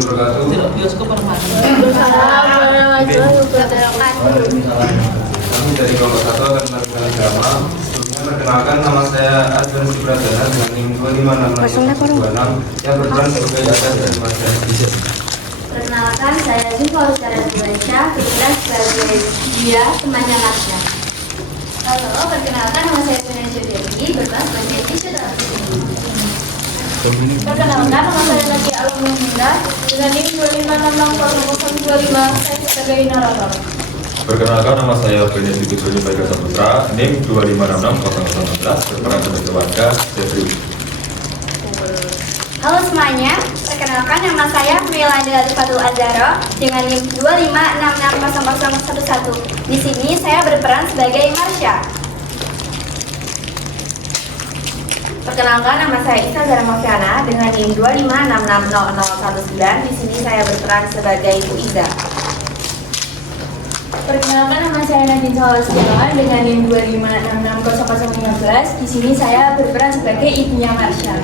wabarakatuh. Kami dari kelompok 1 akan melakukan agama. Sebelumnya perkenalkan, nama saya Adrian Subradana dengan NIM 25626 yang berperan sebagai atas dari masyarakat. Perkenalkan, saya Zulfa Utara Diwansyah, berperan sebagai dia temannya Marsha. Halo, perkenalkan nama saya Suneja Dewi, berperan sebagai Tisha dalam film. Perkenalkan, nama saya Nadia Alumnida dengan NIM 2566025, saya sebagai narator. Perkenalkan, nama saya Beni Sigit Baga Saputra, NIM 2560011, berperan sebagai warga Jeffrey. Halo semuanya, perkenalkan nama saya Melanda Alifatul Azharo dengan NIM 256600011. Di sini saya berperan sebagai Marsha. Perkenalkan, nama saya Isa Zara Mafiana dengan NIM 256600019. Di sini saya berperan sebagai Ibu Iza. Perkenalkan, nama saya Nadine Sawasyawan dengan NIM 256600015. Di sini saya berperan sebagai ibunya Marsha.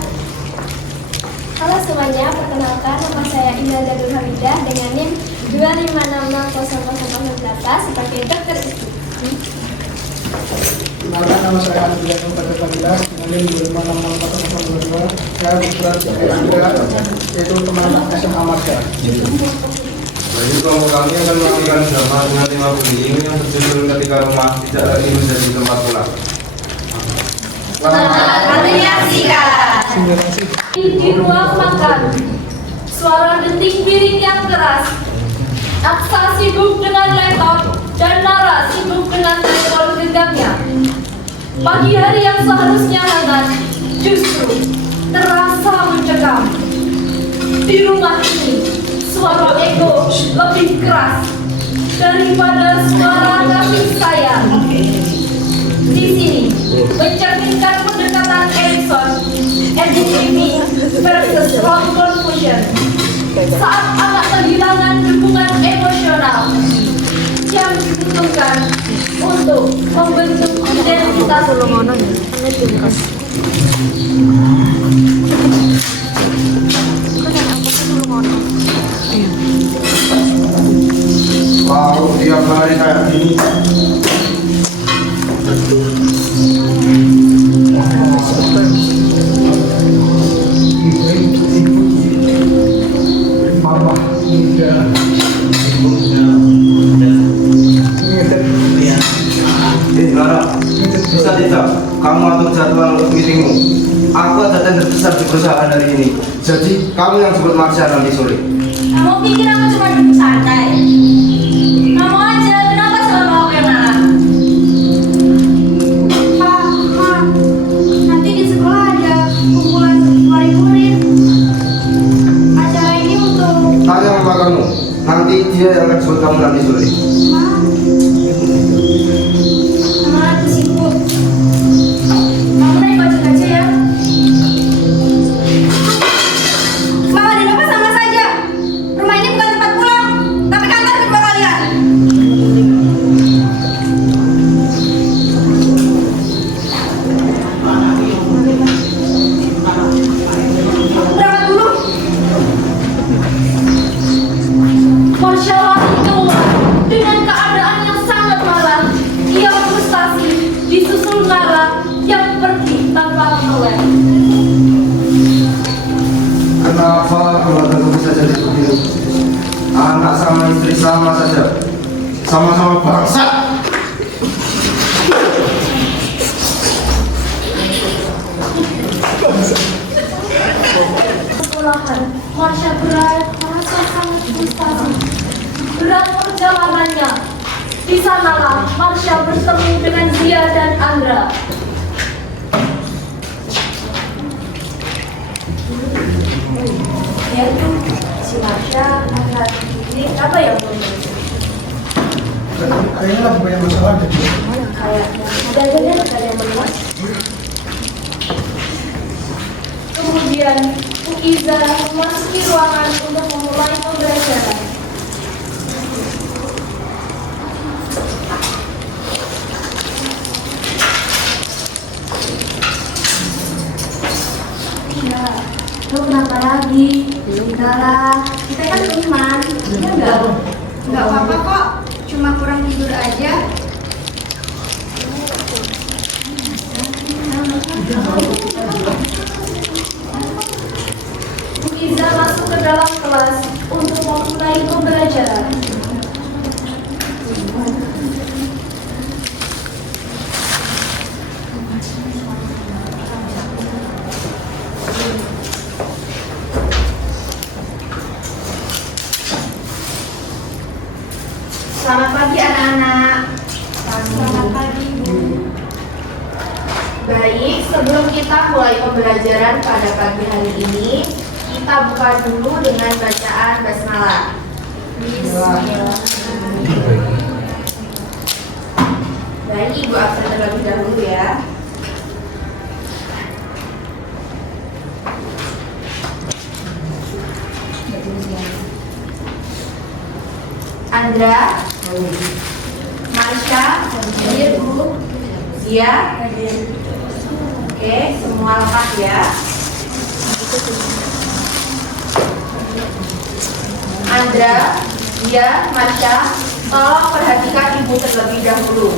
Halo semuanya, perkenalkan nama saya Indah Zadul Hamidah dengan NIM 256600018 sebagai dokter istri. Perkenalkan, nama saya Andrea Numpata Fadilas dengan NIM 2566022. Saya berperan sebagai Andrea, yaitu teman SMA Marsha. Bagi kelompok kami akan melakukan agama dengan tema bullying yang berjudul ketika rumah tidak lagi menjadi tempat pulang. Selamat menyaksikan. Di ruang makan, suara denting piring yang keras. Aksa sibuk dengan laptop dan Nara sibuk dengan telepon genggamnya. Pagi hari yang seharusnya hangat justru terasa mencekam. Di rumah ini, suara ego lebih keras daripada suara kasih sayang. Di sini, mencerminkan pendekatan Erikson, edit ini versus Hong Confucian. Saat anak kehilangan dukungan emosional yang dibutuhkan untuk membentuk identitas Wow, tiap hari kayak gini. Mama muda. Lara, bisa tidak kamu atur jadwal meetingmu? Aku ada tender besar di perusahaan hari ini. Jadi kamu yang sebut Marsha nanti sore. Kamu pikir aku cuma duduk santai? Kamu aja, kenapa selalu aku yang marah? Nanti di sekolah ada kumpulan murid-murid. Acara ini untuk Tanya sama kamu, nanti dia yang akan sebut kamu nanti sore. Mama lagi sibuk. Kamu naik baju aja ya. Mama dan Papa sama saja. Rumah ini bukan tempat pulang, tapi kantor kedua kalian. Berangkat dulu. Marsha lari keluar dengan keadaan yang sangat marah. Ia frustasi, disusul Nara yang pergi tanpa menoleh. Kenapa keluarga bisa jadi begitu? Anak sama istri sama saja, sama-sama bangsat. Sekolahan, Marsha merasa sangat frustasi. Berat perjalanannya. Di sanalah Marsha bertemu dengan Zia dan Andra. Ya tuh, si Marsha, Andra, ini apa yang belum? Kayaknya lagi banyak masalah deh. Kayaknya ada yang meluas. Kemudian, Iza memasuki ruangan untuk memulai pembelajaran. Ya, Lo kenapa lagi? Enggak lah, kita kan teman. Ya enggak? Enggak apa-apa kok, cuma kurang tidur aja. Bu Iza masuk ke dalam kelas untuk memulai pembelajaran. Selamat pagi anak-anak. Selamat pagi, Bu. Baik, sebelum kita mulai pembelajaran pada pagi hari ini, kita buka dulu dengan bacaan basmalah. Baik, Ibu absen terlebih dahulu ya. Andra, Marsha, hadir Bu. Zia, oke, semua lengkap ya. Andra, Zia, Marsha, tolong perhatikan Ibu terlebih dahulu.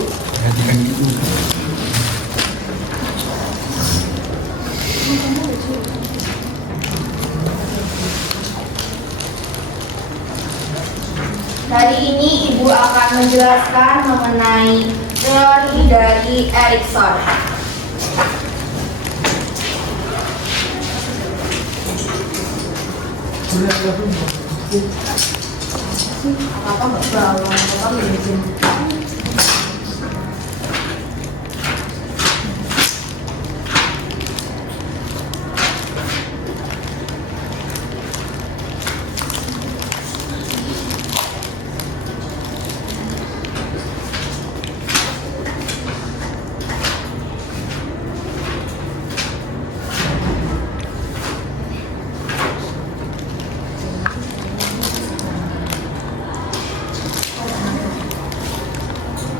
Hari ini Ibu akan menjelaskan mengenai teori dari Erikson. Apa nggak bawa? Apa izin?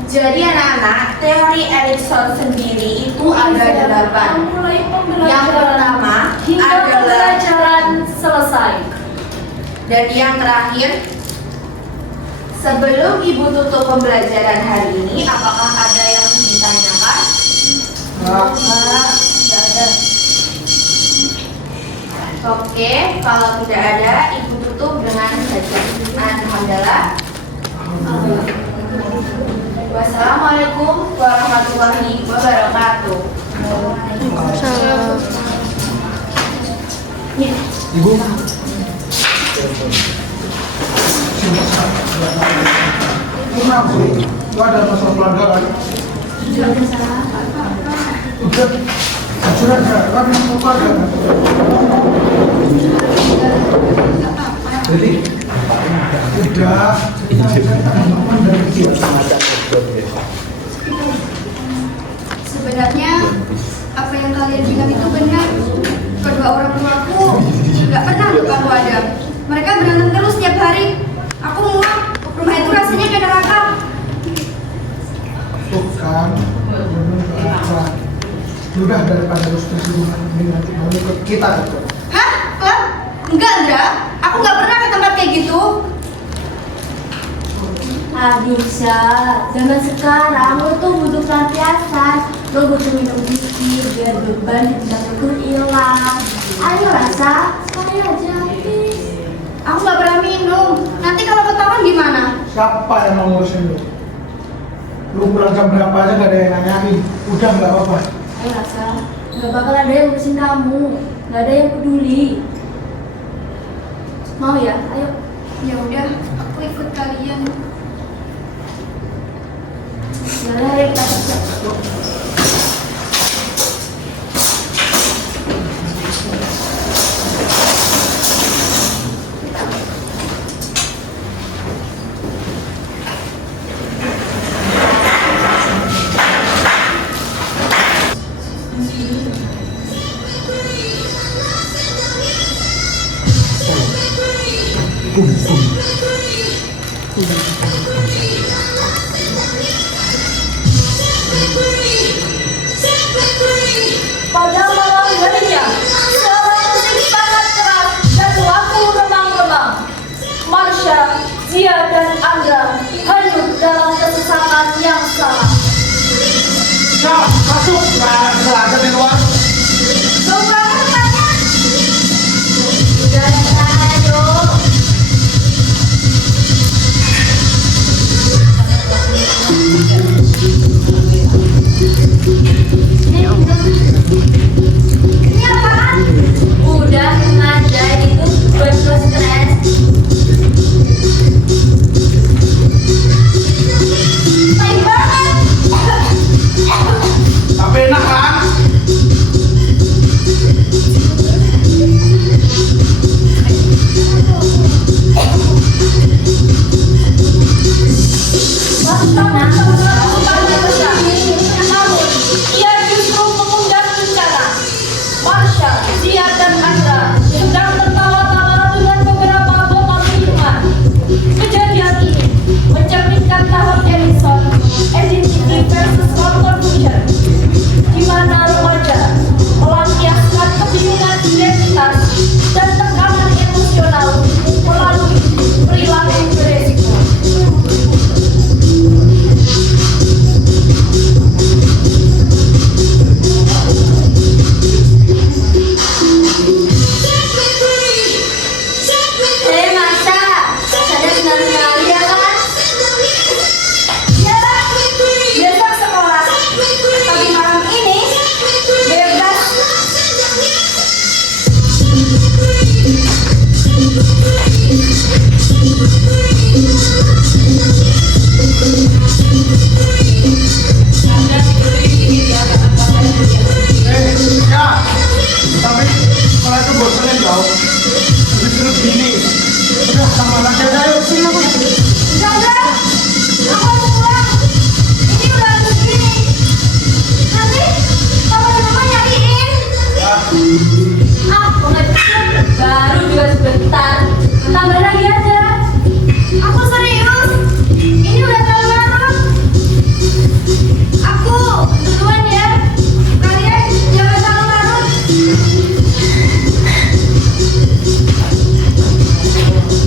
Jadi anak-anak, teori Erikson sendiri itu ada 8. Mulai Yang pertama hingga adalah, pembelajaran selesai. dan yang terakhir, sebelum Ibu tutup pembelajaran hari ini, apakah ada yang ditanyakan? Tidak ada. Oke, kalau tidak ada, Ibu tutup dengan bacaan hamdalah. Wassalamualaikum warahmatullahi wabarakatuh. Ibu. Kenapa? Itu ada masalah keluarga kan? Udah, jujur aja, kan masalah keluarga kan? Jadi, udah, kita aja teman dari kecil. Sebenarnya apa yang kalian bilang itu benar. Kedua orang tuaku nggak pernah lupa wadah. Mereka berantem terus setiap hari. Aku muak. Rumah itu rasanya kayak neraka. Tuh kan, udah daripada harus tersinggung dengan mau ikut kita itu. Hah? Klub? Enggak, Andra. Aku nggak pernah ke tempat kayak gitu. Bisa, zaman sekarang lo tuh butuh pelampiasan. Lo butuh minum whisky biar beban di belakang itu hilang. Ayo rasa, sekali aja please. Aku nggak pernah minum. Nanti kalau ketahuan gimana? Siapa yang mau ngurusin lu? Lu pulang jam berapa aja gak ada yang nanyain. Udah gak apa-apa. Ayo rasa, nggak bakal ada yang ngurusin kamu, nggak ada yang peduli. Mau ya? Ayo. Ya udah, aku ikut kalian. Mari kita kerja. Pada malam harinya, seorang musik tanah Anggra hanyut dalam kesesatan yang salah. Nah, masuk. Nah, selangkah di luar. Coba katanya. Udah ayo. Ini apaan? Udah aja itu buat lo stres. Baik banget. Tapi enak kan? Namun, ia justru mengundang bencana. Marsha, Ziad, dan Andra sedang tertawa-tawa dengan beberapa botol minuman. Kejadian ini mencerminkan tahap Edison, identity versus confusion, di mana remaja melampiaskan kebingungan identitas dan tekanan emosional melalui perilaku beresiko. Hei Marsha, sadar benar sekali ya kan? Ya, besok sekolah. Tapi malam ini bebas. Ya. Tapi kalau itu bosannya jauh. Disuruh gini. Udah sama aja ayo sini aku. Udah, aku mau pulang. Ini udah habis gini. Nanti papa dan mama nyariin. Pengecut. Baru juga sebentar. Tambah lagi aja. Aku serius. Ini udah terlalu larut. Aku duluan ya. Kalian jangan terlalu larut.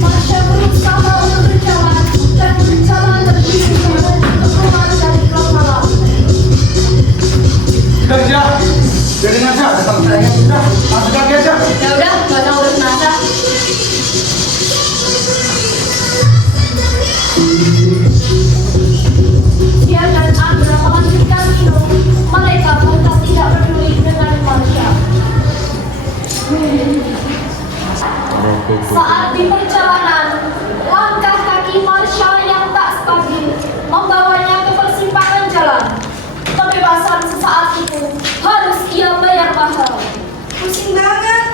Marsha berusaha untuk berjalan dan berjalan terbisu-bisu untuk keluar dari klub malam. Kerja. Jadi aja. Datang saya. Udah. Masuk lagi aja. Ya udah, nggak usah urus Marsha. Dia dan Andra melanjutkan minum. Mereka bahkan tidak peduli dengan Marsha. Saat di perjalanan, langkah kaki Marsha yang tak stabil membawanya ke persimpangan jalan. Kebebasan sesaat itu harus ia bayar mahal. Pusing banget.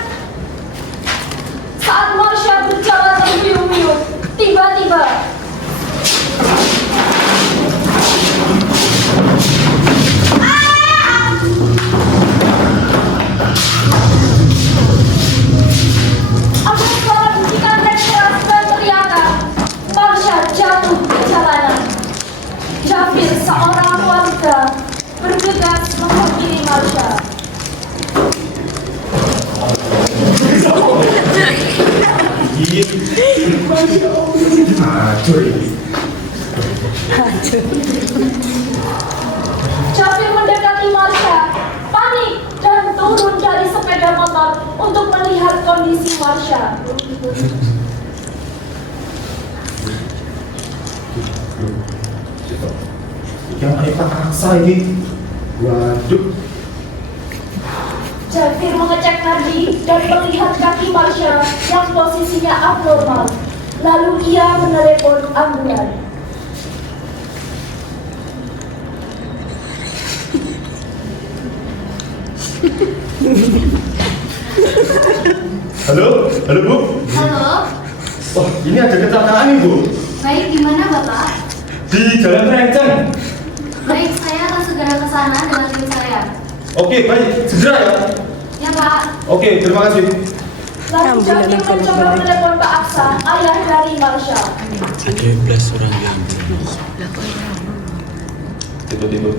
Saat Marsha berjalan terbiung-biung, tiba-tiba ada suara bisikan dan keras dan teriakan. Marsha jatuh ke jalanan. Jafir, seorang wanita, bergegas menghampiri Marsha. Jafir mendekati Marsha, panik dan turun dari sepeda motor untuk melihat kondisi Marsha. Yang ada paksa ini. Waduh. Jafir mengecek nadi dan melihat kaki Marsha yang posisinya abnormal. Lalu ia menelepon ambulan. Halo Bu. Halo, Wah, ini ada kecelakaan nih Bu. baik di mana Bapak? Di Jalan Renceng. Baik, saya akan segera ke sana dengan tim saya. Oke, baik. Segera ya. Ya Pak. Oke, terima kasih. Lalu Jafir mencoba menelepon Pak Aksan, ayah dari Marsha. Ada 12 orang yang Tiba-tiba.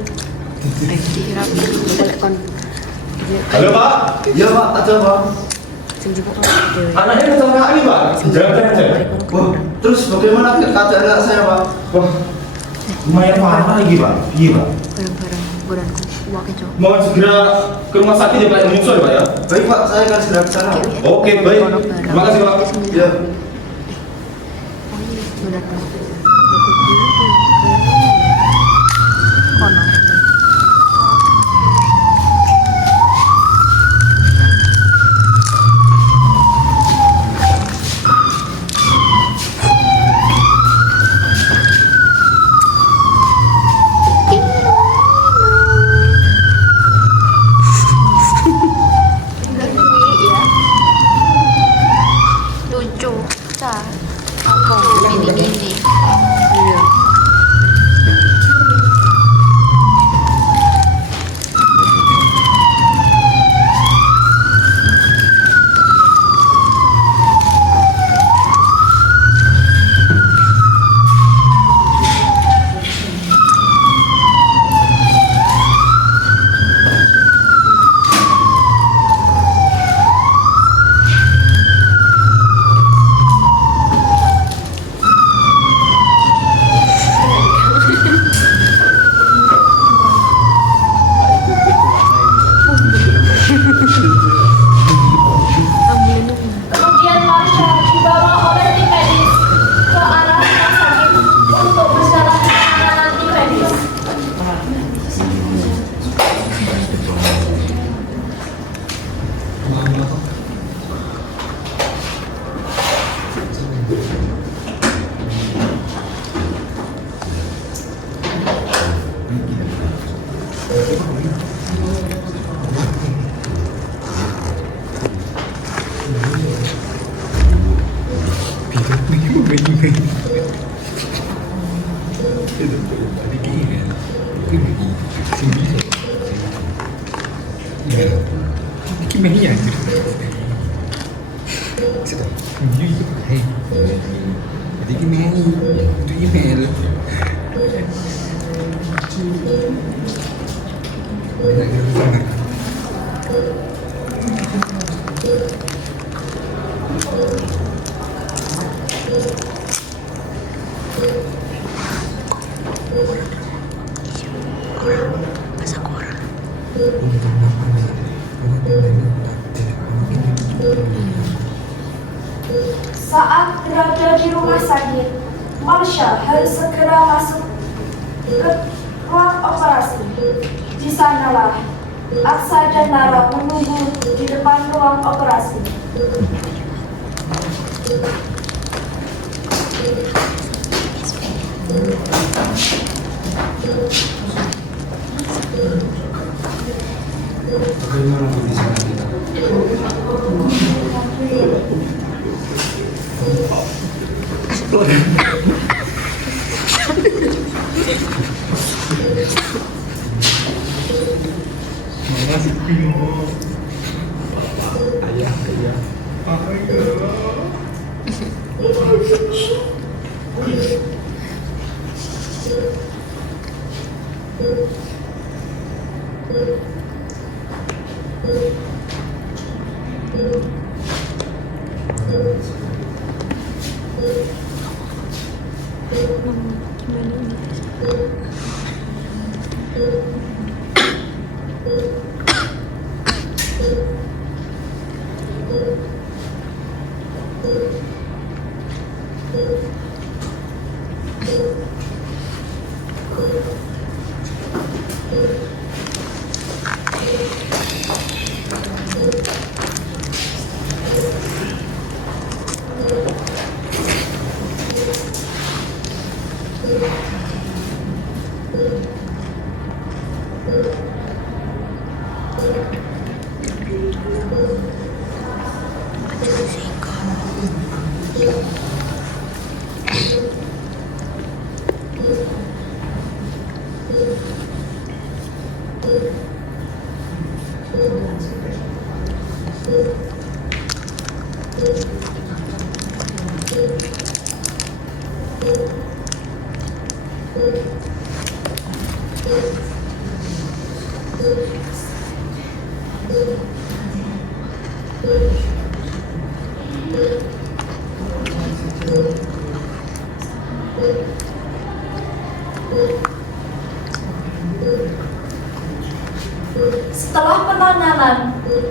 Halo Pak. Iya Pak, ada Pak. Anaknya kecelakaan nih Pak, jalan aja. Wah, terus bagaimana keadaan anak saya Pak? Wah, lumayan parah lagi Pak. Iya Pak. Mohon segera ke rumah sakit ya Pak, yang menyusul ya Pak ya. Baik Pak, saya akan segera ke sana. Oke, baik. Terima kasih Pak. Ya. Lucu, cah. Mini-mini. Kemudian Marsha dibawa oleh tim medis ke arah rumah sakit untuk menjalani penanganan tim medis. Saat berada di rumah sakit, Marsha harus segera masuk ke ruang operasi. Di sanalah Aksa dan Nara menunggu di depan ruang operasi. Bagaimana kondisi anak kita?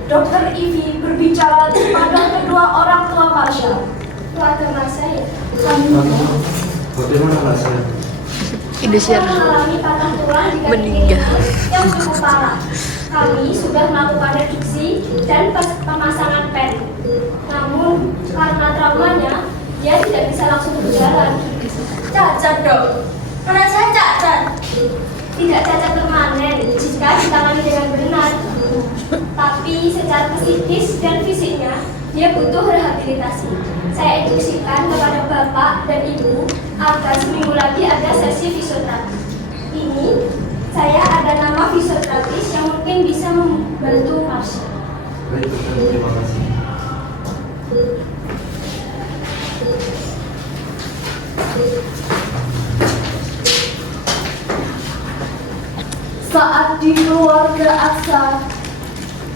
Dokter Ivy berbicara kepada kedua orang tua Marsha. Keluarga Marsha ya. Bagaimana Marsha? Saya mengalami patah tulang di kaki yang cukup parah. Kami sudah melakukan reduksi dan pemasangan pen. Namun karena traumanya, dia tidak bisa langsung berjalan. Cacat dok. Mana saya cacat? Tidak cacat permanen jika ditangani dengan benar. Tapi secara psikis dan fisiknya, dia butuh rehabilitasi. Saya instruksikan kepada Bapak dan Ibu agar seminggu lagi ada sesi fisioterapi. Ini saya ada nama fisioterapis yang mungkin bisa membantu Marsha. Baik, terima kasih. Saat di keluarga Aksa,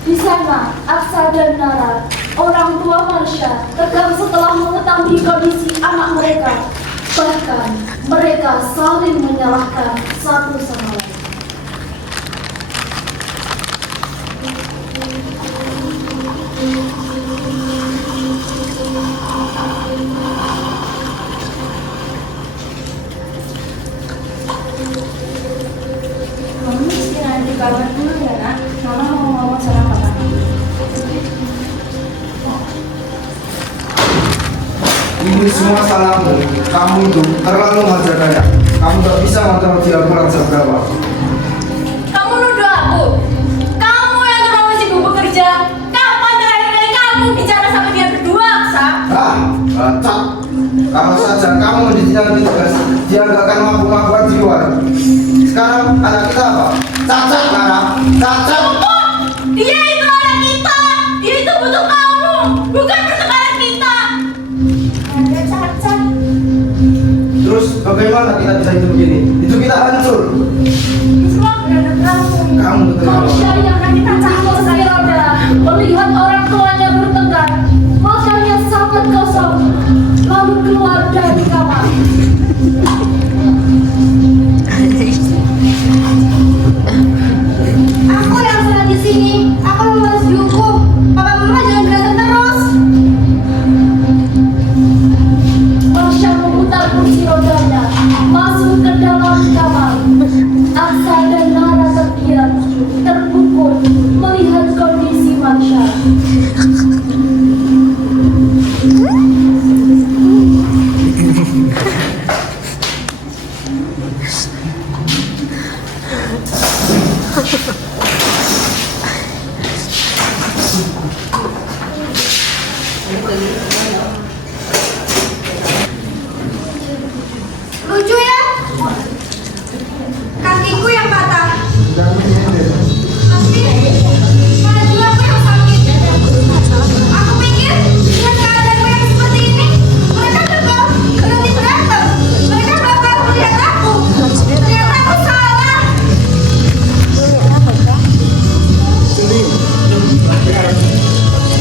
di sana Aksa dan Nara, orang tua Marsha, tegang setelah mengetahui kondisi anak mereka. Bahkan mereka saling menyalahkan satu sama lain. Kamu istirahat di kamar dulu ya nak. Mama mau ngomong sama papa. Ini semua salahmu. Kamu itu terlalu menjaganya. Kamu gak bisa mengontrol dia pulang jam berapa. Kamu nuduh aku. Kamu yang terlalu sibuk bekerja. Kapan terakhir kali kamu bicara sama dia berdua, Aksa? Bacot. Kalau saja kamu mendidikkan tugas, dia gak akan mampu-mampuan di luar. Sekarang anak kita apa? Cacat, Nara. Cacat. Dia itu anak kita. Dia itu butuh kamu, bukan pertukaran kita. Ada cacat. Terus bagaimana kita bisa hidup begini? Hidup kita hancur. Semua benar kamu. Kamu betul. Marsha yang akan ditacahkan saya Roda melihat orang tuanya bertengkar. Matanya sangat kosong, lalu keluar dari kamar. Aku yang salah di sini. Aku harus dihukum. Papa Mama jangan berantem terus. Marsha memutar kursi rodanya, masuk ke dalam kamar. Aksa dan Nara terdiam, terpukul melihat kondisi Marsha. Lucu ya? Kakiku yang patah. Tapi malah juga aku yang sakit. Aku pikir dengan keadaanku yang seperti ini, mereka bakal berhenti berantem. Mereka bakal melihat aku. Ternyata aku salah.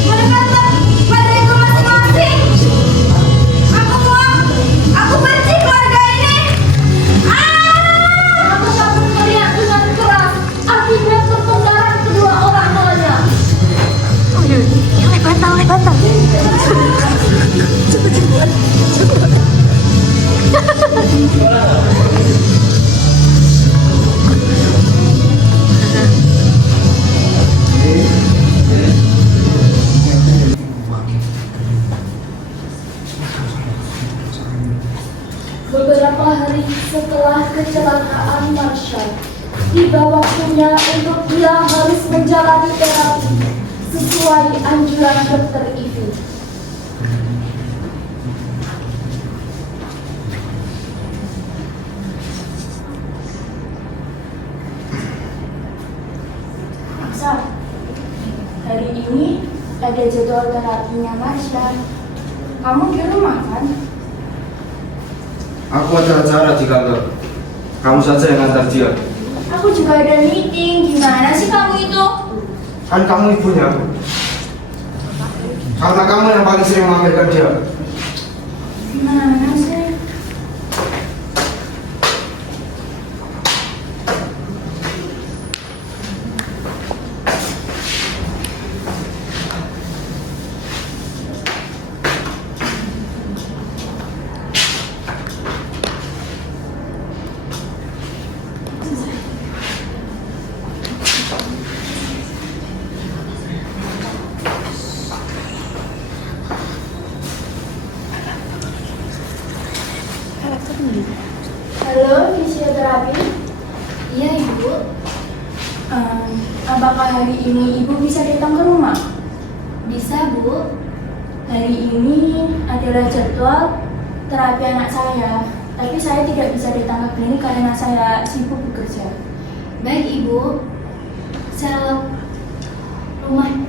Mereka tetap pada ego masing-masing. Aku benci keluarga ini. Kamu tak berteriak dengan keras akibat pertengkaran kedua orang tuanya. Beberapa hari setelah kecelakaan Marsha, tiba waktunya untuk dia harus menjalani terapi sesuai anjuran dokter Ivy. Aksa, hari ini ada jadwal terapinya Marsha. Kamu di rumah kan? Aku ada acara di kantor. Kamu saja yang antar dia. Aku juga ada meeting. Gimana sih kamu itu? Kan kamu ibunya. Karena kamu yang paling sering mengambilkan dia. Gimana sih? apakah hari ini Ibu bisa datang ke rumah? Bisa, Bu. Hari ini adalah jadwal terapi anak saya, tapi saya tidak bisa datang ke klinik karena saya sibuk bekerja. Baik, Ibu. Saya rumah.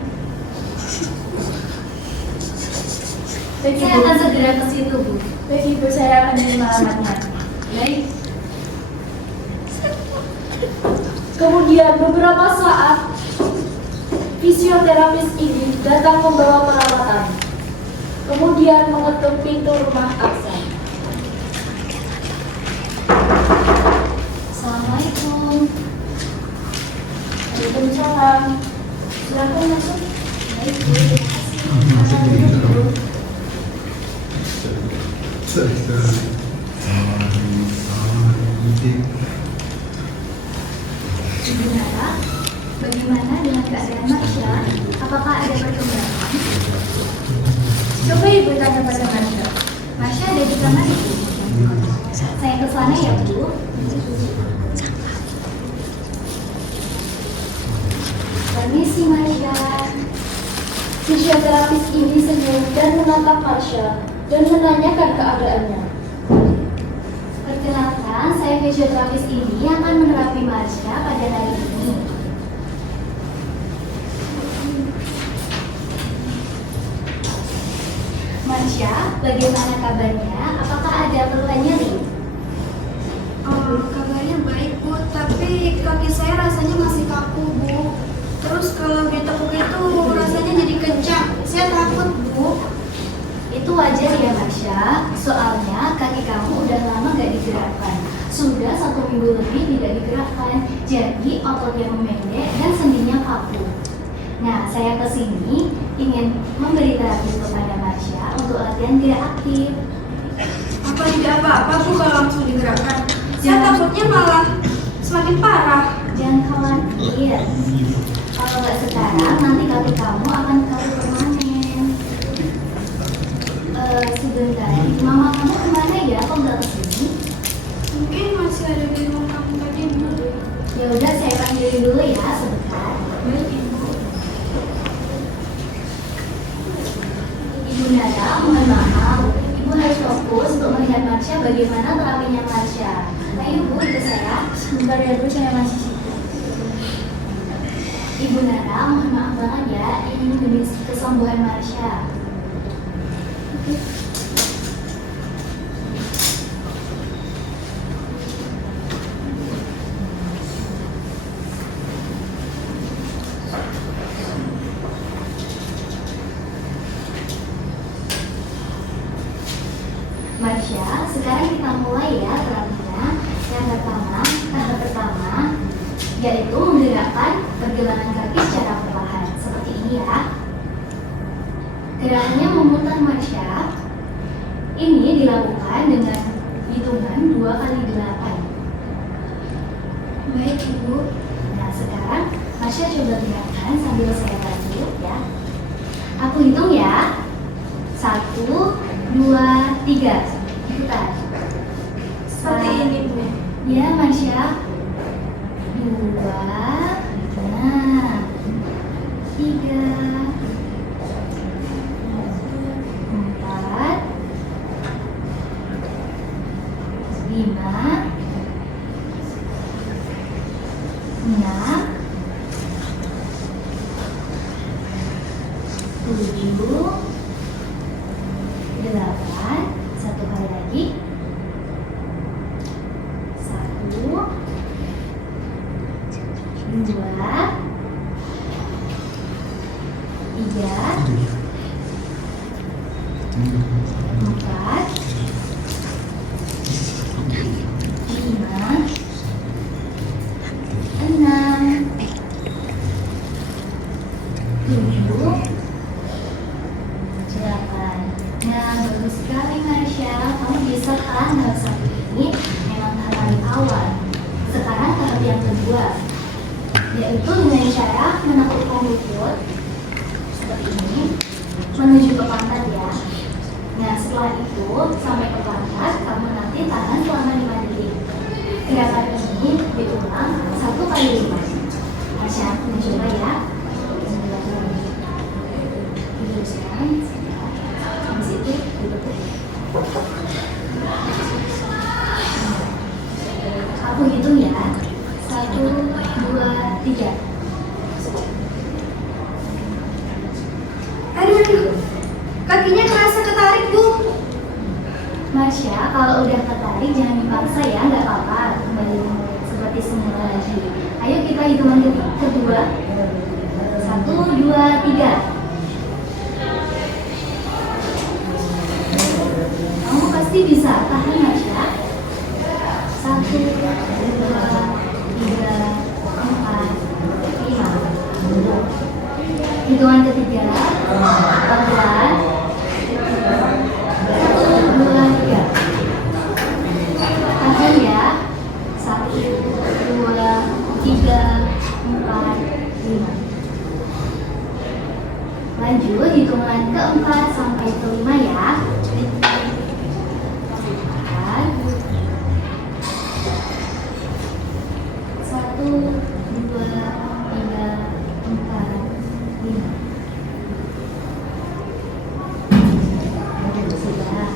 Baik, Saya Ibu. akan segera ke situ, Bu. Baik, Ibu, saya akan menerima alamatnya. Baik. Kemudian beberapa saat fisioterapis ini datang membawa peralatan. Kemudian mengetuk pintu rumah Aksan. Assalamualaikum. Waalaikumsalam. Silakan masuk. Baik, Bu. Terima kasih. Ibu Nara, bagaimana dengan keadaan Marsha? Apakah ada perkembangan? Coba Ibu tanya pada Marsha. Marsha ada di kamar, Ibu. Saya ke sana ya, Bu. Permisi Marsha. Fisioterapis ini senyum dan menatap Marsha dan menanyakan keadaannya. Perkenalkan, saya fisioterapis ini yang akan menerapi Marsha pada hari ini. Marsha, bagaimana kabarnya? Apakah ada keluhan nyeri? Kabarnya baik, Bu, tapi kaki saya rasanya masih kaku, Bu. Terus kalau ditekuk itu rasanya jadi kencang. Saya takut, Bu. Itu wajar ya, Marsha. Soalnya kaki kamu udah lama gak digerakkan. Sudah 1 minggu lebih tidak digerakkan. Jadi ototnya memendek dan sendinya kaku. Nah, saya kesini ingin memberi terapi kepada Marsha untuk latihan gerak aktif. Apa tidak apa-apa, Bu, kalau langsung digerakkan? Saya takutnya malah semakin parah. Jangan khawatir. Kalau nggak sekarang, nanti kaki kamu akan kaku permanen. Sebentar, mama kamu kemana ya? Kok nggak kesini? Mungkin masih ada di ruang kamu tadi, Bu. Ya udah, saya panggilin dulu ya sebentar. Baik, Ibu. Ibu Nara, mohon maaf. Ibu harus fokus untuk melihat Marsha bagaimana terapinya Marsha. Ayo Bu, ikut saya. Sebentar ya Bu, saya masih sibuk. Ibu Nara, mohon maaf banget ya. Ini demi kesembuhan Marsha. Marsha, sekarang kita mulai ya terapinya. Yang pertama, tahap pertama, yaitu menggerakkan pergelangan kaki secara perlahan, seperti ini ya. Gerakannya memutar Marsha. Ini dilakukan dengan hitungan 2 kali 8. Baik, Ibu. Nah, sekarang Marsha coba gerakan sambil saya bantu ya. Aku hitung ya. 1, 2, 3. Ikutan. Seperti ini, Bu. Ya, Marsha. 2. Nah. 3. 4. 5. 6. 7. 8. Satu kali lagi. 1, 2, 3, 4, 5, 6, 7, 8. Nah, bagus sekali Marsha. Kamu bisa kan tahap 1 ini memang tahap paling awal. Sekarang tahap yang kedua, yaitu dengan cara menekukkan lutut seperti ini menuju ke pantat ya. Nah, setelah itu sampai ke pantat, kamu nanti tahan selama 5 detik. Gerakan ini diulang 1 kali 5. Masya, mencoba ya. Teruskan. Habis itu duduk. Aku hitung ya. 1, 2, 3. Aduh, kakinya kerasa ketarik, Bu. Masya, kalau udah tertarik jangan dipaksa ya, nggak apa-apa. Kembali seperti semula lagi. Ayo kita hitungan kedua. 1, 2, 3. Kamu pasti bisa, tahan Masya. 1, 2, 3, 4, 5. Hitungan ketiga. Pelan-pelan. 1, 2, 3. Tahan ya. 1, 2, 3, 4, 5. Lanjut hitungan keempat sampai kelima ya. Tahan. 1, 2, 3, 4, 5. Sudah.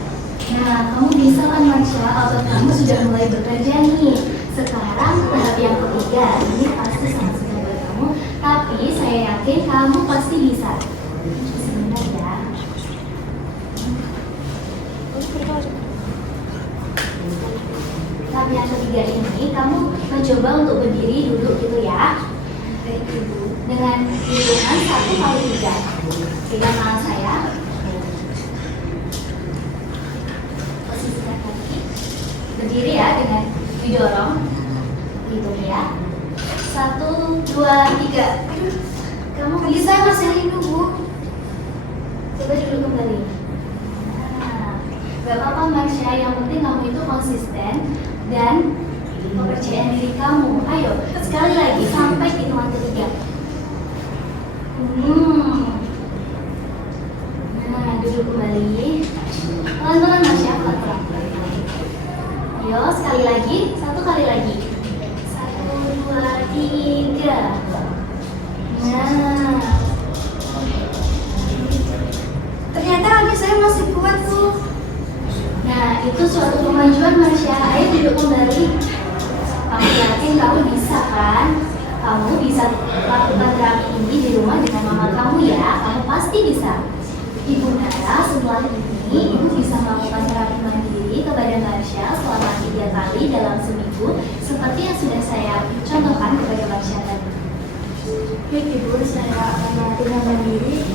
Nah, kamu bisa kan Marsha, otot kamu sudah mulai bekerja nih. Sekarang tahap yang ketiga, ini pasti sangat sulit buat kamu. Tapi saya yakin kamu pasti bisa. Sebentar ya. Tahap yang ketiga ini, kamu mencoba untuk berdiri duduk gitu ya. Dengan hitungan 1 kali 3. Pegang tangan saya. Posisikan kaki. Berdiri ya dengan didorong. Hitung ya. 1, 2, 3. Kamu bisa masih rindu, Bu. Coba duduk kembali. Nah, gak apa-apa Marsha, yang penting kamu itu konsisten dan kepercayaan diri kamu. Ayo, sekali lagi sampai hitungan ketiga. Nah, duduk kembali. Pelan-pelan Marsha, pelan-pelan. Ayo, sekali lagi, 1 kali lagi. 1, 2, 3. Nah, Ternyata kaki saya masih kuat, Bu. nah itu suatu kemajuan Marsha. Ayo duduk kembali. Kamu yakin kamu bisa kan? Kamu bisa lakukan terapi ini di rumah dengan mama kamu ya. Kamu pasti bisa. Ibu Nara, setelah ini ibu bisa melakukan terapi mandiri kepada Marsha selama 3 kali dalam seminggu, seperti yang sudah saya contohkan kepada Marsha tadi. Baik Ibu, saya akan latihan mandiri.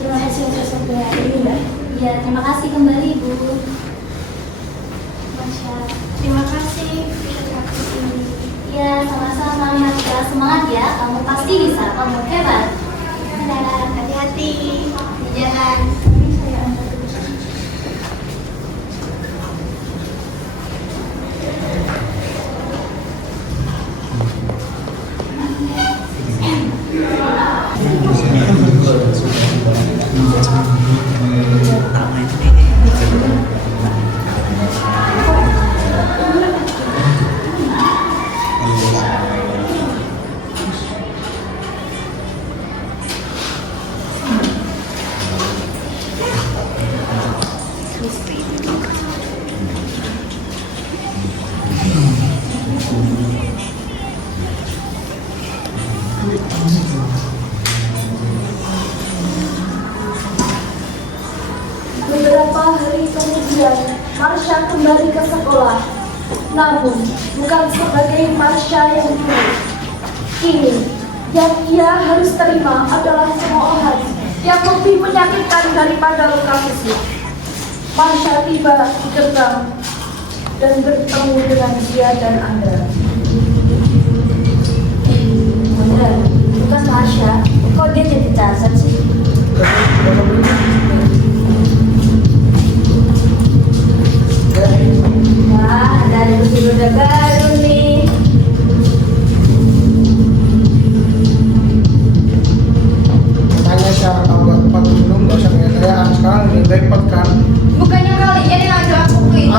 Terima kasih atas waktu hari ini ya. Ya, terima kasih kembali Ibu. Marsha. Terima kasih. Ya, sama-sama Marsha. Semangat ya, kamu pasti bisa. Kamu hebat. Dadah, hati-hati di jalan. Beberapa hari kemudian, Marsha kembali ke sekolah. Namun, bukan sebagai Marsha yang dulu. Kini, yang ia harus terima adalah cemoohan yang lebih menyakitkan daripada luka fisik. Marsha tiba di gerbang dan bertemu dengan dia dan Anda. Bener, bukan Marsha. Kok dia jadi Tarzan sih? Wah, ada kursi baru nih. Tanya siapa tahu gak tepat dulu, gak usah ngeliat sekarang lebih repot kan. Bukannya kalian yang ngajak aku ke itu.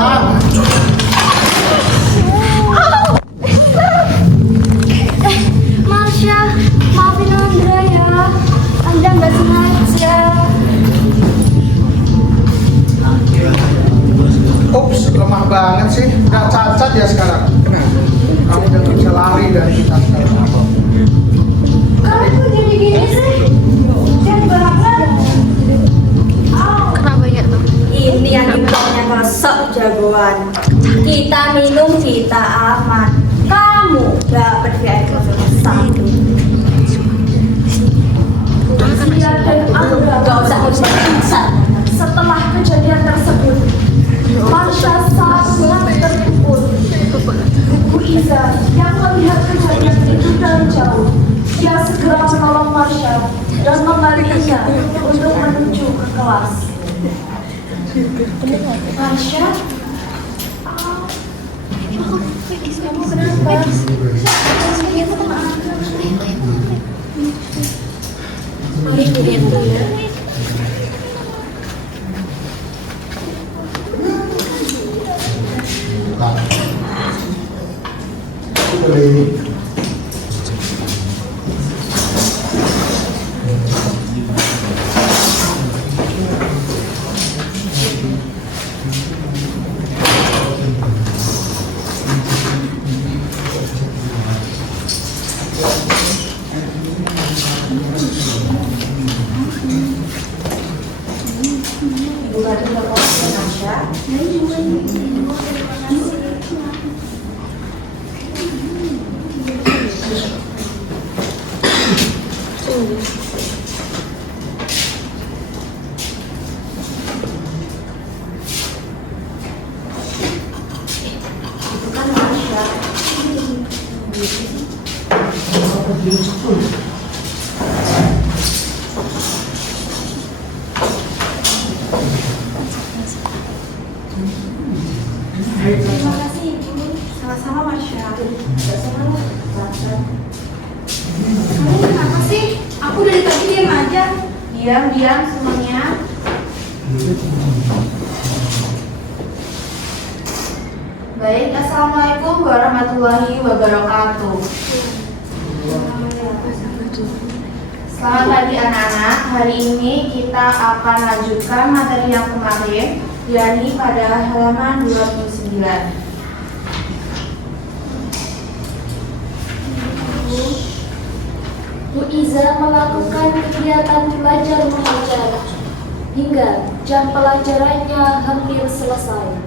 sih? Udah cacat ya sekarang. Kamu udah bisa lari dari kita sekarang. Kamu kok jadi gini sih? Jangan banget. Kenapa ya tuh? Ini yang dibilangnya resep jagoan. Kita minum, kita aman. Kamu dapat VIP satu. Dia dan Angga gak usah urusan. Setelah kejadian tersebut, Marsha sangat terpukul. Bu Iza yang melihat kejadian itu dari jauh, dia segera menolong Marsha dan membaliknya untuk menuju ke kelas. Marsha, kamu kenapa? Mari kuliah dulu ya. Terima kasih Ibu. Sama-sama Marsha. Kamu kenapa sih? Aku dari tadi diam aja. Diam semuanya. Baik, Assalamualaikum warahmatullahi wabarakatuh. Selamat pagi anak-anak. Hari ini kita akan lanjutkan materi yang kemarin, yakni pada halaman 29. Bu Iza melakukan kegiatan belajar mengajar hingga jam pelajarannya hampir selesai.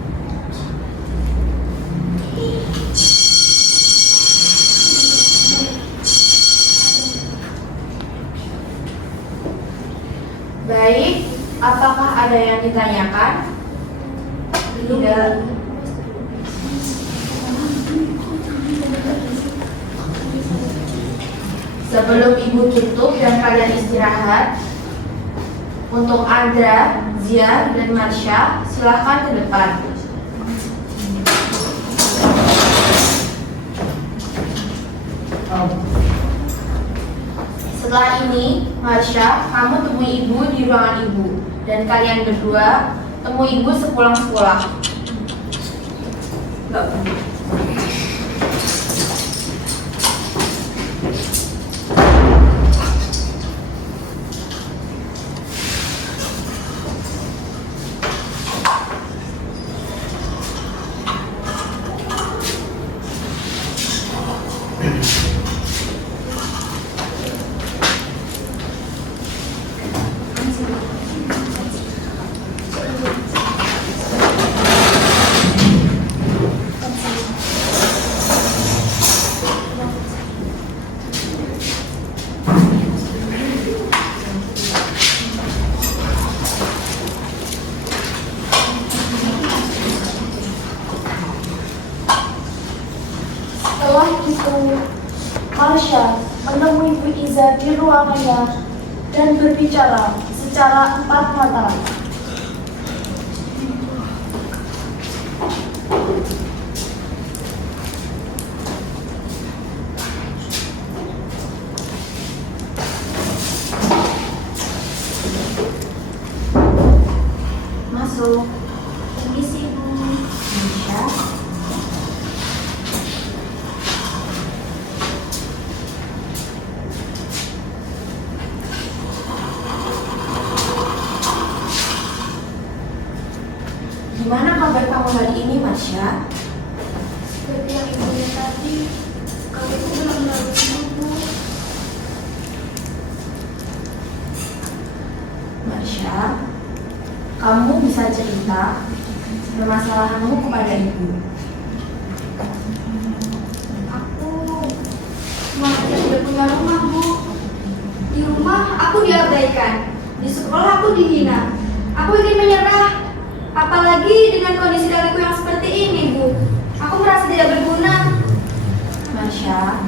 Baik, apakah ada yang ditanyakan? Tidak. Sebelum Ibu tutup dan kalian istirahat, untuk Andra, Zia, dan Marsha, silahkan ke depan. Setelah ini, Marsha, kamu temui Ibu di ruangan Ibu, dan kalian berdua temui Ibu sepulang sekolah. Setelah itu, Marsha menemui Bu Iza di ruangannya dan berbicara secara empat mata. Masuk. Permisi Bu. Marsha. Gimana kabar kamu hari ini, Marsha? Seperti yang ibu lihat tadi, kami itu benar-benar ibu. Marsha, kamu bisa cerita permasalahanmu kepada ibu. Aku tidak punya rumah, Bu. Di rumah aku diabaikan, di sekolah aku dihina. Aku ingin menyerah. Apalagi dengan kondisi dariku yang seperti ini, Bu. Aku merasa tidak berguna. Marsha,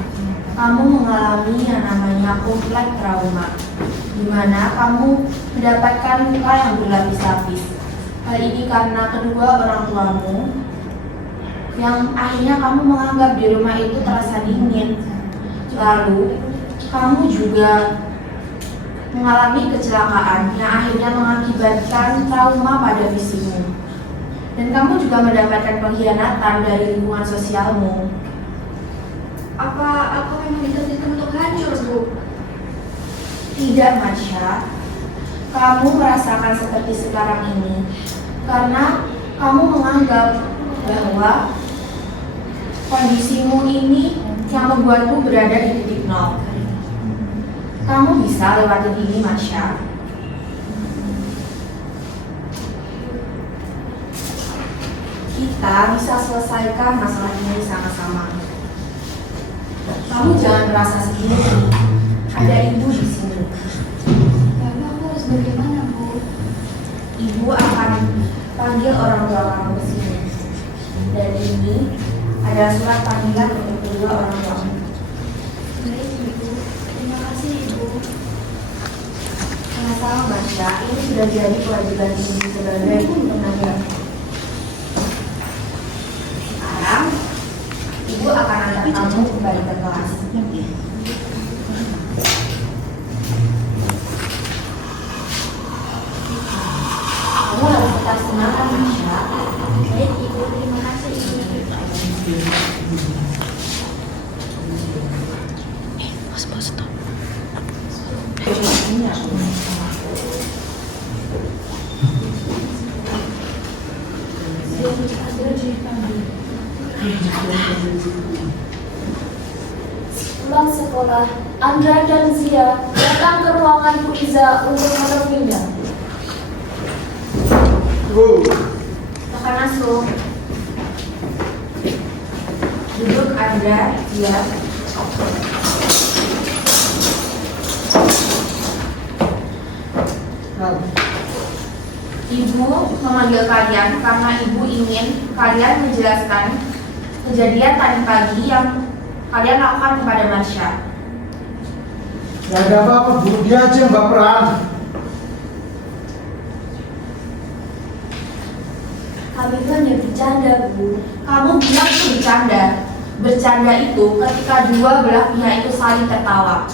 kamu mengalami yang namanya kompleks trauma, di mana kamu mendapatkan luka yang berlapis-lapis. Hal ini karena kedua orang tuamu yang akhirnya kamu menganggap di rumah itu terasa dingin. Lalu, kamu juga mengalami kecelakaan yang akhirnya mengakibatkan trauma pada fisikmu. Dan kamu juga mendapatkan pengkhianatan dari lingkungan sosialmu. Apa aku memang ditakdirkan untuk hancur, Bu? Tidak, Marsha. Kamu merasakan seperti sekarang ini karena kamu menganggap bahwa kondisimu ini yang membuatmu berada di titik nol. Kamu bisa lewatin ini, Marsha. Kita bisa selesaikan masalah ini sama-sama. Kamu jangan merasa sendiri. Ada ibu di sini. Lalu aku harus bagaimana, Bu? Ibu akan panggil orang tua kamu ke sini. Dan ini adalah surat panggilan untuk kedua orang tuamu. Baik, Ibu. Terima kasih, Ibu. Sama-sama, Marsha. Ini sudah jadi kewajiban ibu sebagai tenaga. Sekarang, ibu akan antar kamu kembali ke kelas. Kamu harus tetap semangat, Marsha. Baik, Ibu. Terima kasih, Ibu. Stop. Pulang sekolah, Andra dan Zia datang ke ruangan Bu Iza untuk menemuinya. Tekan masuk. Duduk Andra, Zia. Ibu memanggil kalian karena ibu ingin kalian menjelaskan kejadian tadi pagi yang kalian lakukan kepada Marsha. Gak ada apa-apa, Bu. Dia aja yang baperan. Kami itu hanya bercanda, Bu. Kamu bilang itu bercanda. Bercanda itu ketika dua belah pihak itu saling tertawa.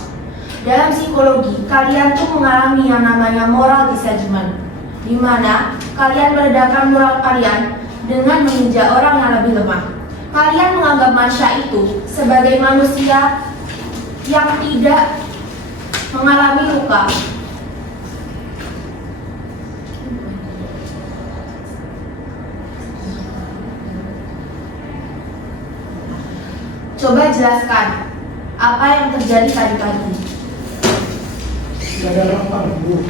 Dalam psikologi, kalian tuh mengalami yang namanya moral disagreement, di mana kalian meredakan moral kalian dengan menginjak orang yang lebih lemah. Kalian menganggap Marsha itu sebagai manusia yang tidak mengalami luka. Coba jelaskan apa yang terjadi tadi pagi. Gak ada apa-apa, Bu.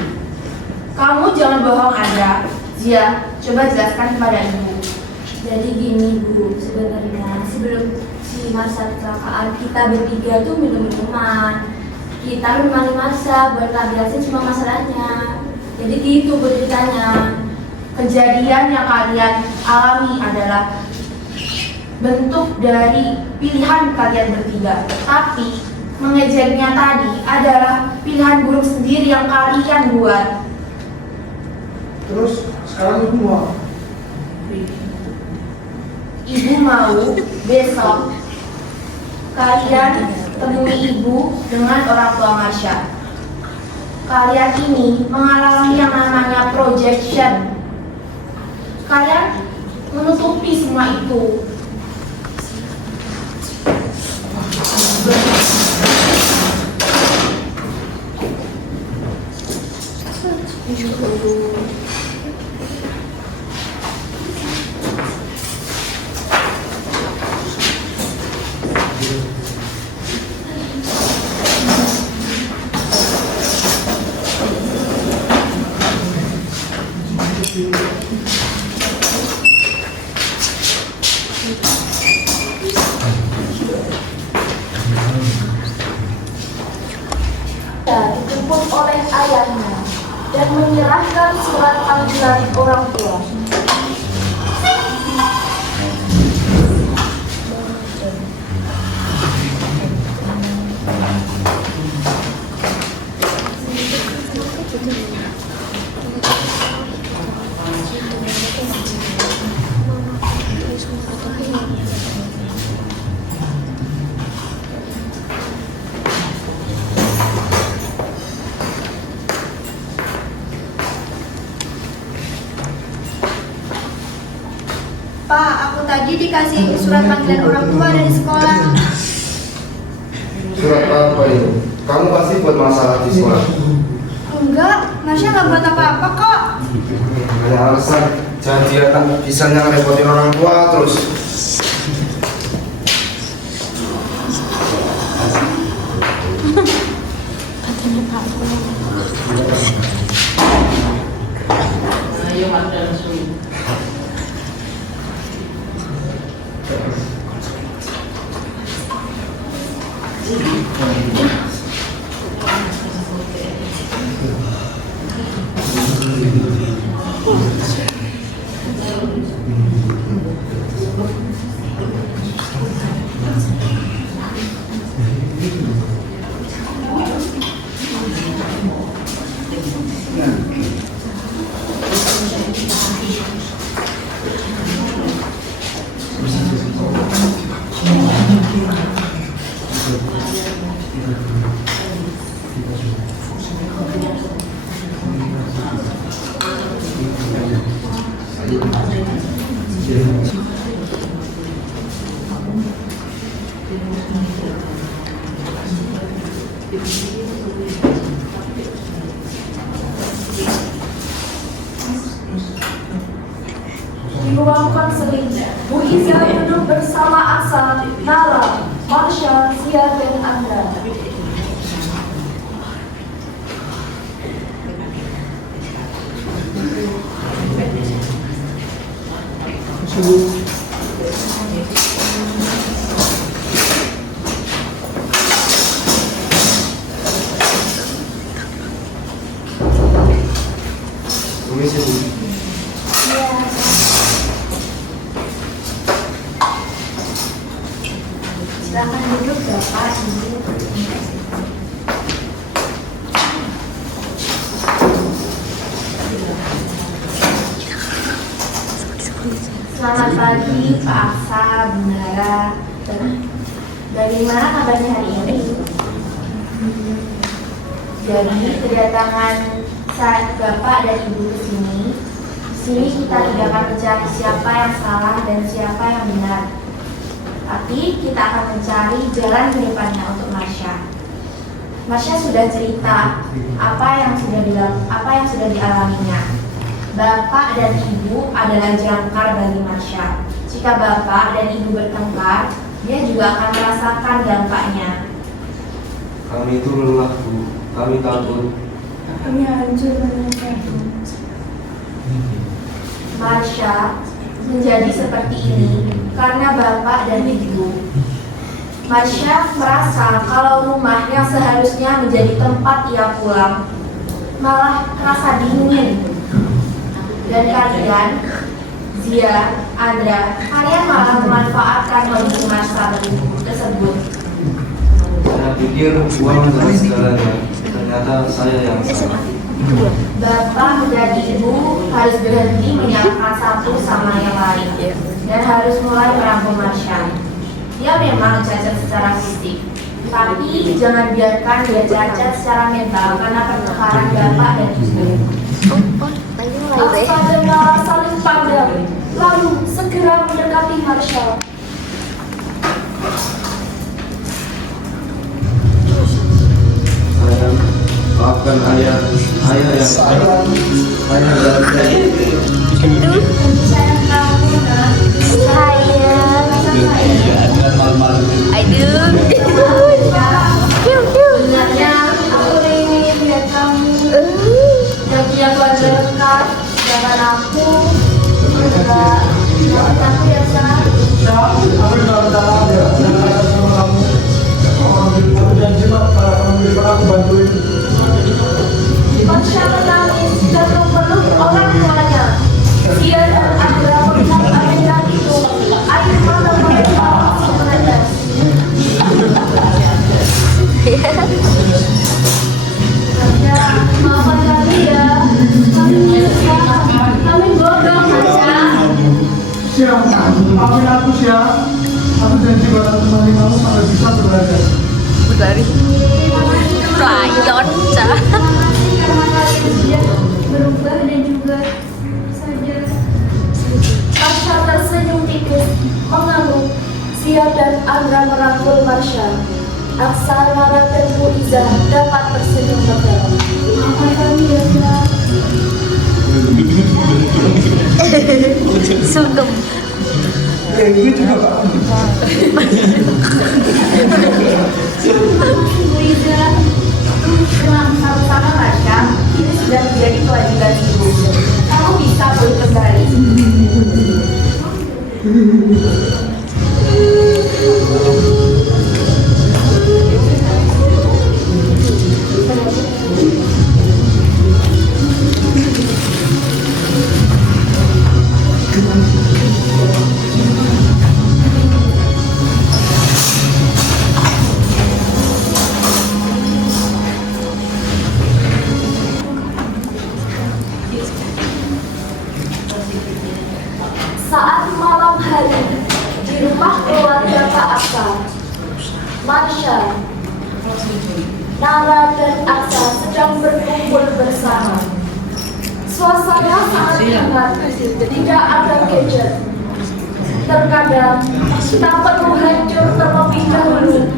Kamu jangan bohong, Andra. Zia, coba jelaskan kepada ibu. Jadi gini, Bu, sebenarnya sebelum si Marsha kecelakaan, kita bertiga tuh minum minuman. Kita menemani Marsha buat ngejelasin semua masalahnya. Jadi gitu Bu ceritanya. Kejadian yang kalian alami adalah bentuk dari pilihan kalian bertiga. Tapi mengejeknya tadi adalah pilihan buruk sendiri yang kalian buat. Terus sekarang Ibu mau? Ibu mau besok kalian temui ibu dengan orang tua Marsha. Kalian ini mengalami yang namanya projection. Kalian menutupi semua itu. Dijemput oleh ayahnya dan menyerahkan surat panggilan orang tua. Pak, aku tadi dikasih surat panggilan orang tua dari sekolah. Surat apa itu? Kamu pasti buat masalah di sekolah. Enggak, Marsha nggak buat apa-apa kok. Hanya alasan jadi anak bisa ngerepotin orang tua terus. Di ruang konseling, Bu Iza duduk bersama Aksa, Nala, Marsha, Zia, dan Andra. Permisi, Bu. Silakan duduk Bapak, Ibu. Selamat pagi Pak Aksa, Bu Nara. Dari mana kabarnya hari ini? Jadi kedatangan saat Bapak dan Ibu ke sini kita tidak akan mencari siapa yang salah dan siapa yang benar. Tapi kita akan mencari jalan ke depannya untuk Marsha. Marsha sudah cerita apa yang sudah dialaminya. Bapak dan Ibu adalah jangkar bagi Marsha. Jika Bapak dan Ibu bertengkar, dia juga akan merasakan dampaknya. Kami itu lelah, Bu. Kami takut. Kami hancur mendengarmu. Marsha menjadi seperti ini karena Bapak dan Ibu. Marsha merasa kalau rumah yang seharusnya menjadi tempat ia pulang malah terasa dingin. Dan kalian, Zia, Andra, kalian malah memanfaatkan kondisi Marsha tersebut. Saya pikir uang adalah segalanya. Ternyata saya yang salah. Bapak dan Ibu harus berhenti menyalahkan satu sama yang lain dan harus mulai merangkul Marsha. Dia memang cacat secara fisik, tapi jangan biarkan dia cacat secara mental karena pertukaran Bapak dan Ibu. Aksa dan Nala saling pandang, lalu segera mendekati Marsha. Saya maafkan ayah yang salah. Ayah dari saya. Sayang kamu, nak. Sayang. Sebenarnya aku ingin lihat kamu. Yang punya keluarga lengkap, sedangkan aku enggak aku ya Sa. Aku juga salah ya. Sama kamu. Aku janji Pak, kalau kamu beli aku bantuin. Marsha menangis dan memeluk orang tuanya. Dia dan Andra melihat adegan itu. Air mata mereka langsung menetes. Ya, maafkan kami ya. Kami bodoh, Marsha. Siap, maafin aku Siap. Aku janji bakal temani kamu sampai bisa belajar. Rayon, Cah. Karena kalian sudah berubah dan juga saja. Marsha tersenyum tipis, mengangguk. Sia dan Andra merangkul Marsha. Aksara dan Bu Iza dapat tersenyum lega. Maafkan kami ya Sa. Sugem. Ini juga Pak. Bu Iza, Sama-sama Marsha, ini sudah menjadi kewajiban ibu. Kamu bisa pulang kembali. Saat malam hari di rumah keluarga Pak Aksa, Marsha, Nara dan Aksa sedang berkumpul bersama. Suasana sangat hangat, tidak ada gadget. Terkadang kita perlu hancur terlebih dahulu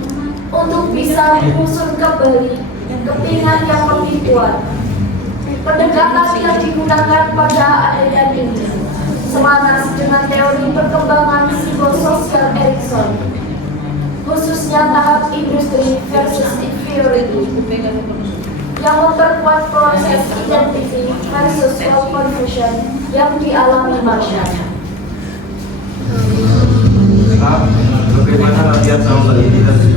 untuk bisa menyusun kembali kepingan yang lebih kuat. Pendekatan yang digunakan pada adegan ini selaras dengan teori perkembangan psikososial Erikson, khususnya tahap industri versus inferiority, yang memperkuat proses identity versus self confusion yang dialami Marsha. Maaf, bagaimana latihan sama Mbak ini tadi?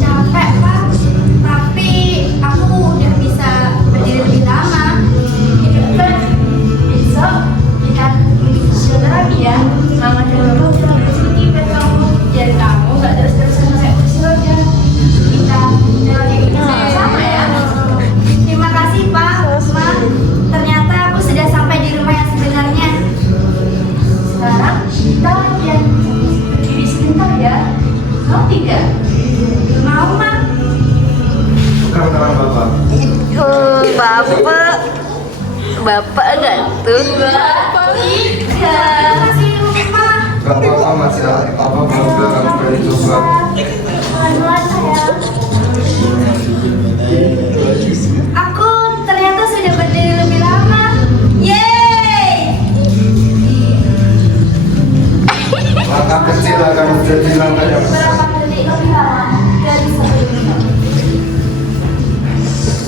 capek Pak, tapi aku udah bisa berdiri lebih lama. Besok kita fisioterapi ya. Mama dan Papa bilang positif buat kamu. Biar kamu nggak terus-terusan kayak kursi roda. Kita jalan ini sama-sama ya. Terima kasih Pak, Ma. Ternyata aku sudah sampai di rumah yang sebenarnya. Sekarang kita latihan berdiri sebentar ya. Mau tidak? Mau Ma? Bukan kawan Bapak. Bapak enggak tuh? Terima kasih Ma. Gak apa-apa Mas ya. Papa bangga kamu berani coba. Pelan-pelan sayang. Aku ternyata sudah berdiri lebih lama. Yeay! Langkah kecil akan menjadi langkah yang besar. Beberapa detik lebih lama dari sebelumnya.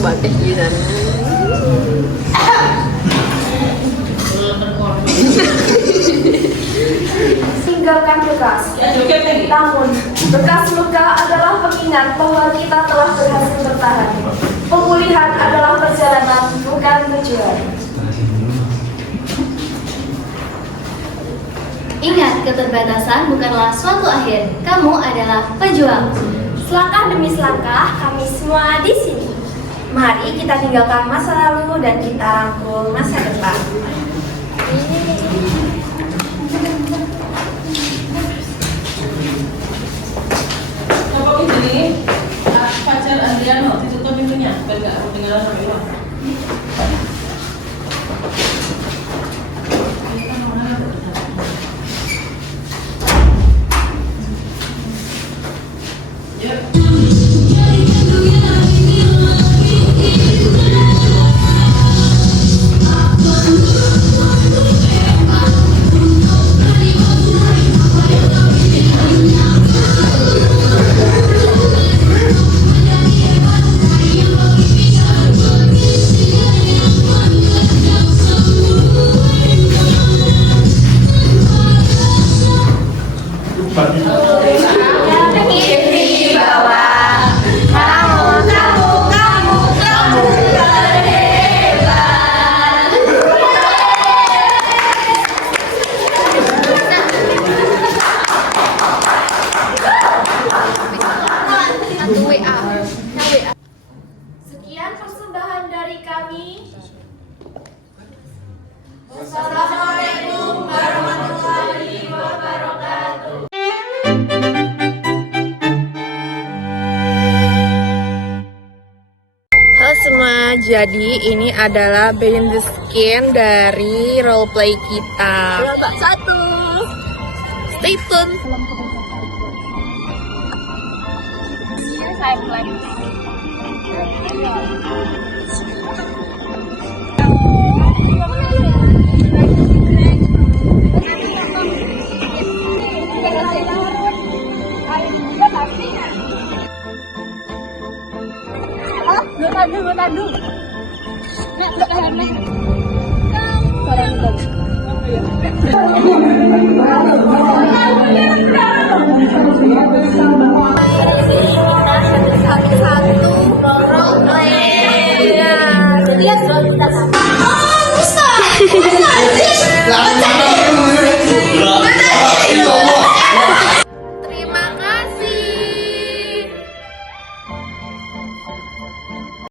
Bapak gila. Tinggalkan bekas. Namun, bekas luka adalah pengingat bahwa kita telah berhasil bertahan. Pemulihan adalah perjalanan, bukan tujuan. Ingat, keterbatasan bukanlah suatu akhir. Kamu adalah pejuang. Selangkah demi selangkah, kami semua di sini. Mari kita tinggalkan masa lalu dan kita rangkul masa depan. Bapak ini pacar Adriano ditutup pintunya biar nggak ketinggalan sama Iwan. Yuk. Jadi ini adalah behind the skin dari roleplay kita. Satu. Stay tune. Saya